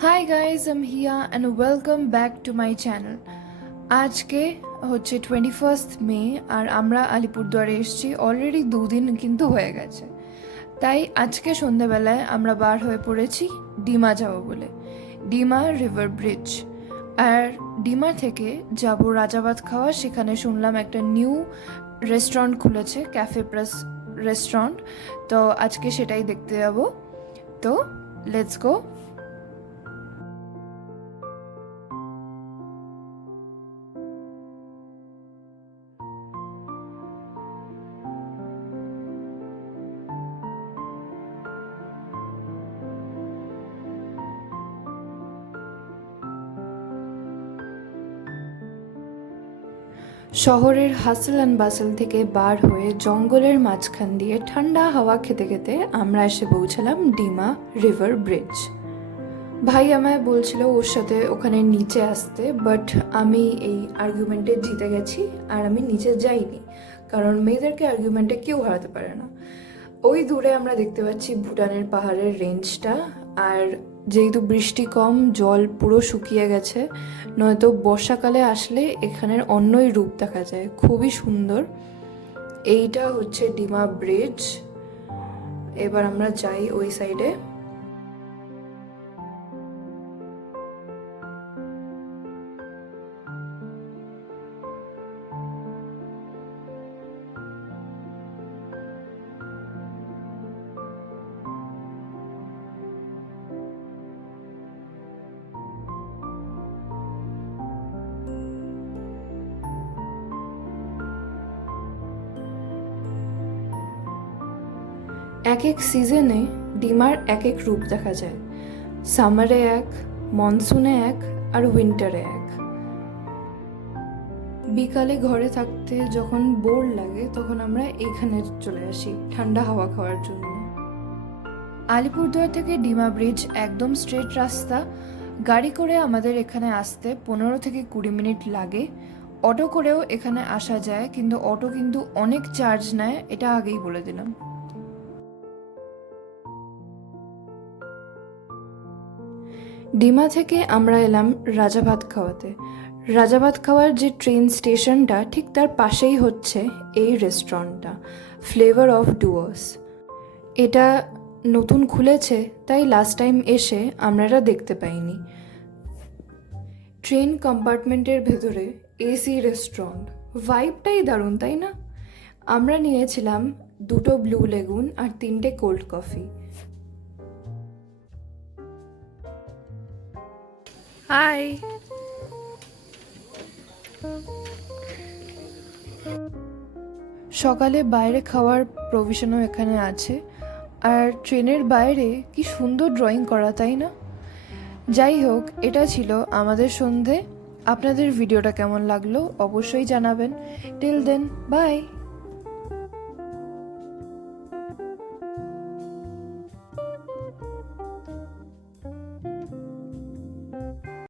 Hi guys, I'm Hia and welcome back to my channel. আজকে হচ্ছে 21st মে আর আমরা আলিপুরদুয়ারে এসেছি অলরেডি 2 দিন কিন্তু হয়ে গেছে। তাই আজকে সন্ধ্যাবেলায় আমরা বার হয়ে পড়েছি ডিমা যাব বলে, ডিমা রিভার ব্রিজ। আর ডিমা থেকে যাব রাজাবাদ খাওয়া। সেখানে শুনলাম একটা নিউ রেস্টুরেন্ট খুলেছে, ক্যাফে প্লাস রেস্টুরেন্ট। তো আজকে সেটাই দেখতে যাব। তো লেটস গো। শহরের হাসল অ্যান্ড বাসল থেকে বার হয়ে জঙ্গলের মাঝখান দিয়ে ঠান্ডা হাওয়া খেতে খেতে আমরা এসে পৌঁছালাম ডিমা রিভার ব্রিজ। ভাই আমায় বলছিল ওর সাথে ওখানে নিচে আসতে, বাট আমি এই আর্গুমেন্টে জিতে গেছি আর আমি নিচে যাইনি, কারণ মেয়েদেরকে আর্গুমেন্টে কেউ হারাতে পারে না। ওই দূরে আমরা দেখতে পাচ্ছি ভুটানের পাহাড়ের রেঞ্জটা, আর যেহেতু বৃষ্টি কম জল পুরো শুকিয়ে গেছে, নয়তো বর্ষাকালে আসলে এখানের অন্যই রূপ দেখা যায়, খুবই সুন্দর। এইটা হচ্ছে ডিমা ব্রিজ। এবার আমরা যাই ওই সাইডে। এক এক সিজনে ডিমার এক এক রূপ দেখা যায়। সামারে এক, মনসুনে এক, আর উইন্টারে এক। বিকালে ঘরে থাকতে যখন বোর লাগে তখন আমরা এখানে চলে আসি ঠান্ডা হাওয়া খাওয়ার জন্য। আলিপুরদুয়ার থেকে ডিমা ব্রিজ একদম স্ট্রেট রাস্তা। গাড়ি করে আমাদের এখানে আসতে 15 থেকে 20 মিনিট লাগে। অটো করেও এখানে আসা যায়, কিন্তু অটো কিন্তু অনেক চার্জ নেয়, এটা আগেই বলে দিলাম। ডিমা থেকে আমরা এলাম রাজাভাত খাওয়াতে। রাজাভাত খাওয়ার যে ট্রেন স্টেশনটা ঠিক তার পাশেই হচ্ছে এই রেস্টুরেন্টটা, ফ্লেভার অফ ডুয়ার্স। এটা নতুন খুলেছে, তাই লাস্ট টাইম এসে আমরা এটা দেখতে পাইনি। ট্রেন কম্পার্টমেন্টের ভেতরে এসি রেস্টুরেন্ট, ভাইবটাই দারুণ, তাই না? আমরা নিয়েছিলাম 2টো ব্লু লেগুন আর 3টে কোল্ড কফি। হাই। সকালে বাইরে খাওয়ার প্রভিশনও এখানে আছে। আর ট্রেনের বাইরে কি সুন্দর ড্রয়িং করা, তাই না? যাই হোক, এটা ছিল আমাদের সন্ধে। আপনাদের ভিডিওটা কেমন লাগলো অবশ্যই জানাবেন। Till then, by.